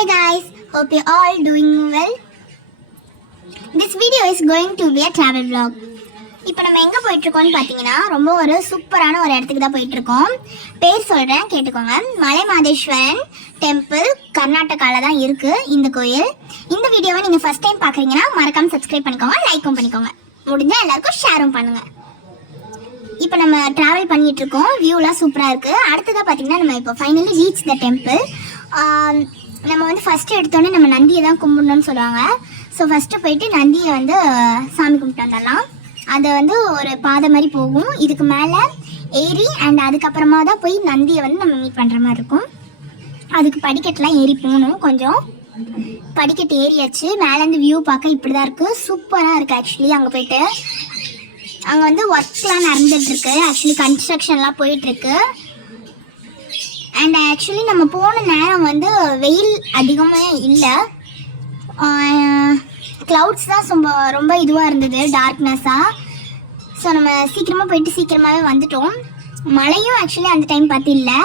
Hey guys, hope you all doing well. This video is going to be a travel vlog. இப்போ நம்ம எங்கே போயிட்டுருக்கோம்னு பார்த்தீங்கன்னா ரொம்ப ஒரு சூப்பரான ஒரு இடத்துக்கு தான் போயிட்டுருக்கோம். பேர் சொல்கிறேன் கேட்டுக்கோங்க. மலை மாதேஸ்வரன் டெம்பிள் கர்நாடகாவில் தான் இருக்குது இந்த கோயில். இந்த வீடியோவை நீங்கள் ஃபஸ்ட் டைம் பார்க்குறீங்கன்னா மறக்காமல் சப்ஸ்கிரைப் பண்ணிக்கோங்க, லைக்கும் பண்ணிக்கோங்க, முடிஞ்சால் எல்லாருக்கும் ஷேரும் பண்ணுங்கள். இப்போ நம்ம ட்ராவல் பண்ணிகிட்ருக்கோம், வியூலாம் சூப்பராக இருக்குது. அடுத்ததாக பார்த்தீங்கன்னா நம்ம இப்போ ஃபைனலி ரீச் த டெம்பிள். நம்ம வந்து ஃபஸ்ட்டு எடுத்தோடனே நம்ம நந்தியை தான் கும்பிடணும்னு சொல்லுவாங்க. ஸோ ஃபஸ்ட்டு போயிட்டு நந்தியை வந்து சாமி கும்பிட்டு வந்துடலாம். அதை வந்து ஒரு பாதை மாதிரி போகும், இதுக்கு மேலே ஏறி அண்ட் அதுக்கப்புறமா தான் போய் நந்தியை வந்து நம்ம மீட் பண்ணுற மாதிரி இருக்கும். அதுக்கு படிக்கட்டெலாம் ஏறி போகணும். கொஞ்சம் படிக்கட்டு ஏறியாச்சு. மேலேருந்து வியூ பார்க்க இப்படி தான் இருக்குது, சூப்பராக இருக்குது. ஆக்சுவலி அங்கே போயிட்டு அங்கே வந்து ஒர்க்லாம் நடந்துகிட்ருக்கு, ஆக்சுவலி கன்ஸ்ட்ரக்ஷன்லாம் போயிட்டுருக்கு. அண்ட் ஆக்சுவலி நம்ம போன நேரம் வந்து வெயில் அதிகமாக இல்லை, க்ளவுட்ஸ் தான் ரொம்ப இதுவாக இருந்தது, டார்க்னஸ்ஸாக. ஸோ நம்ம சீக்கிரமாக போயிட்டு சீக்கிரமாகவே வந்துட்டோம். மழையும் ஆக்சுவலி அந்த டைம் பார்த்து இல்லை,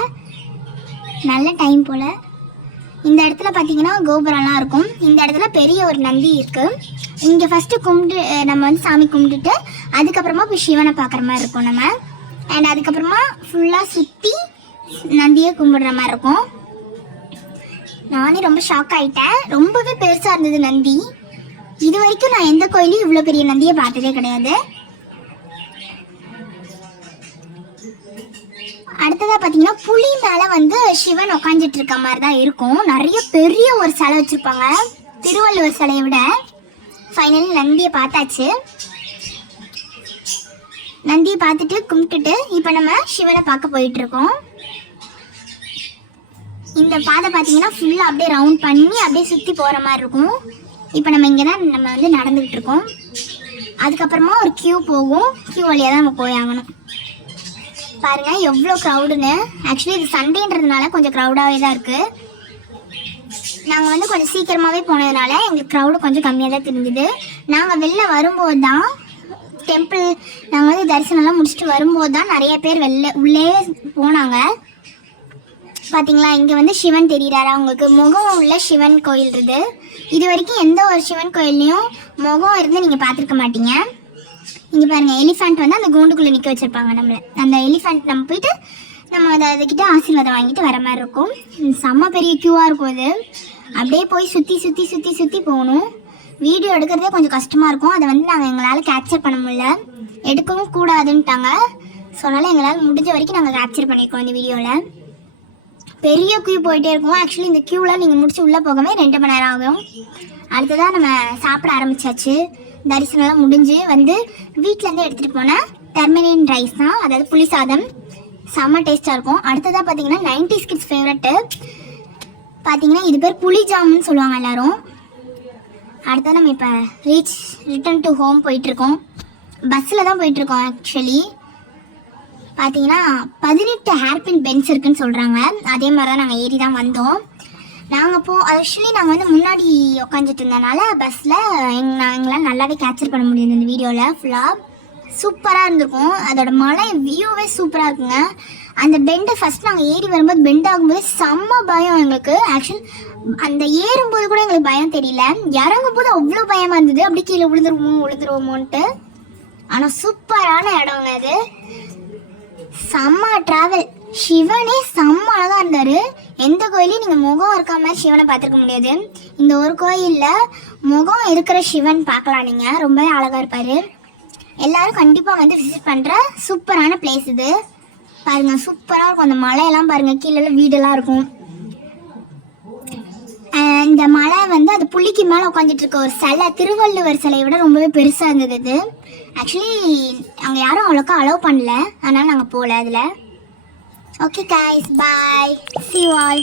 நல்ல டைம் போல். இந்த இடத்துல பார்த்தீங்கன்னா கோபுரம்லாம் இருக்கும். இந்த இடத்துல பெரிய ஒரு நந்தி இருக்குது. இங்கே ஃபஸ்ட்டு கும்பிட்டு நம்ம வந்து சாமி கும்பிட்டுட்டு அதுக்கப்புறமா போய் சிவனை பார்க்குற மாதிரி இருக்கும் நம்ம. அண்ட் அதுக்கப்புறமா ஃபுல்லாக சுற்றி நந்தியை கும்பிடுற மாதிரி இருக்கும். நானே ரொம்ப ஷாக் ஆகிட்டேன், ரொம்பவே பெருசாக இருந்தது நந்தி. இது வரைக்கும் நான் எந்த கோயிலையும் இவ்வளோ பெரிய நந்தியை பார்த்ததே கிடையாது. அடுத்ததாக பார்த்தீங்கன்னா புலி மேலே வந்து சிவன் உட்காந்துட்டு இருக்க மாதிரி தான் இருக்கும். நிறைய பெரிய ஒரு சிலை வச்சுருப்பாங்க, திருவள்ளுவர் சிலையை விட. ஃபைனலி நந்தியை பார்த்தாச்சு. நந்தியை பார்த்துட்டு கும்பிட்டுட்டு இப்போ நம்ம சிவனை பார்க்க போயிட்டுருக்கோம். இந்த பாதை பார்த்தீங்கன்னா ஃபுல்லாக அப்படியே ரவுண்ட் பண்ணி அப்படியே சுற்றி போகிற மாதிரி இருக்கும். இப்போ நம்ம இங்கே தான் நம்ம வந்து நடந்துக்கிட்டு இருக்கோம். அதுக்கப்புறமா ஒரு க்யூ போகும், க்யூ வழியாக தான் நம்ம போய் ஆகணும். பாருங்கள் எவ்வளோ க்ரௌடுன்னு. ஆக்சுவலி இது சண்டேன்றதுனால கொஞ்சம் க்ரௌடாகவே தான் இருக்குது. நாங்கள் வந்து கொஞ்சம் சீக்கிரமாகவே போனதுனால எங்களுக்கு க்ரௌடு கொஞ்சம் கம்மியாக தான் தெரிஞ்சுது. நாங்கள் வெளில வரும்போது தான் டெம்பிள் நாங்கள் வந்து தரிசனம்லாம் முடிச்சுட்டு வரும்போது தான் நிறைய பேர் உள்ளே போனாங்க. பார்த்தீங்களா, இங்கே வந்து சிவன் தெரிகிறாரா உங்களுக்கு? முகம் உள்ள சிவன் கோயில் இருக்குது. இது வரைக்கும் எந்த ஒரு சிவன் கோயில்லையும் முகம் இருந்து நீங்கள் பார்த்துருக்க மாட்டீங்க. இங்கே பாருங்கள், எலிஃபண்ட் வந்து அந்த கூண்டுக்குள்ளே நிற்க வச்சுருப்பாங்க நம்மளை. அந்த எலிஃபண்ட் நம்ம போயிட்டு நம்ம அதுக்கிட்ட ஆசீர்வாதம் வாங்கிட்டு வர மாதிரி இருக்கும். செம்ம பெரிய க்யூவாக இருக்கும். இது அப்படியே போய் சுற்றி சுற்றி சுற்றி சுற்றி போகணும். வீடியோ எடுக்கிறதே கொஞ்சம் கஷ்டமாக இருக்கும். அதை வந்து நாங்கள் எங்களால் கேப்சர் பண்ண முடியல, எடுக்கவும் கூடாதுன்ட்டாங்க. ஸோ அதனால் எங்களால் முடிஞ்ச வரைக்கும் நாங்கள் கேப்சர் பண்ணியிருக்கோம் இந்த வீடியோவில். பெரிய க்யூ போயிட்டே இருக்கும். ஆக்சுவலி இந்த க்யூவில் நீங்கள் முடிச்சு உள்ளே போகவே 2 மணி நேரம் ஆகும். அடுத்ததாக நம்ம சாப்பிட ஆரம்பித்தாச்சு. தரிசனம்லாம் முடிஞ்சு வந்து வீட்டிலேருந்து எடுத்துகிட்டு போன டர்மரின் ரைஸ் தான், அதாவது புளி சாதம், செம்ம டேஸ்ட்டாக இருக்கும். அடுத்ததாக பார்த்தீங்கன்னா 90s கிட்ஸ் ஃபேவரெட்டு பார்த்தீங்கன்னா இது பேர் புளி ஜாமுன்னு சொல்லுவாங்க எல்லோரும். அடுத்தது நம்ம இப்போ ரிட்டர்ன் டு ஹோம் போயிட்டுருக்கோம். பஸ்ஸில் தான் போயிட்டுருக்கோம். ஆக்சுவலி பார்த்தீங்கன்னா 18 ஹேர்பின் பென்ஸ் இருக்குதுன்னு சொல்கிறாங்க. அதே மாதிரி தான் நாங்கள் ஏறி தான் வந்தோம். ஆக்சுவலி நாங்கள் வந்து முன்னாடி உட்காந்துட்டு இருந்தனால பஸ்ஸில் எங்களால் நல்லாவே கேப்சர் பண்ண முடியுது இந்த வீடியோவில். ஃபுல்லாக சூப்பராக இருந்திருக்கும். அதோட மலை வியூவே சூப்பராக இருக்குங்க. அந்த பெண்டை ஃபஸ்ட் நாங்கள் ஏறி வரும்போது பெண்ட் ஆகும்போது செம்ம பயம் எங்களுக்கு. ஆக்சுவலி அந்த ஏறும்போது கூட எங்களுக்கு பயம் தெரியல, இறங்கும் போது அவ்வளோ பயமாக இருந்தது, அப்படி கீழே விழுந்துருவோமோன்ட்டு. ஆனால் சூப்பரான இடங்க அது, செம்ம ட்ராவல். சிவனே செம்ம அழகாக இருந்தார். எந்த கோயிலையும் நீங்கள் முகம் இருக்க மாதிரி சிவனை பார்த்துருக்க முடியாது. இந்த ஒரு கோயிலில் முகம் இருக்கிற சிவன் பார்க்கலாம் நீங்கள், ரொம்பவே அழகாக இருப்பார். எல்லோரும் கண்டிப்பாக வந்து விசிட் பண்ணுற சூப்பரான பிளேஸ் இது. பாருங்கள் சூப்பராக இருக்கும். அந்த மலையெல்லாம் பாருங்கள், கீழே வீடெல்லாம் இருக்கும். இந்த மலை வந்து அது புள்ளிக்கு மேலே உட்காந்துட்டு இருக்க ஒரு சிலை, திருவள்ளுவர் சிலையை விட ரொம்பவே பெருசாக இருந்தது இது. ஆக்சுவலி அங்கே யாரும் அவ்வளோக்கா அலோவ் பண்ணல, அதனால் நாங்கள் போகல அதில். Okay guys, bye, see you all.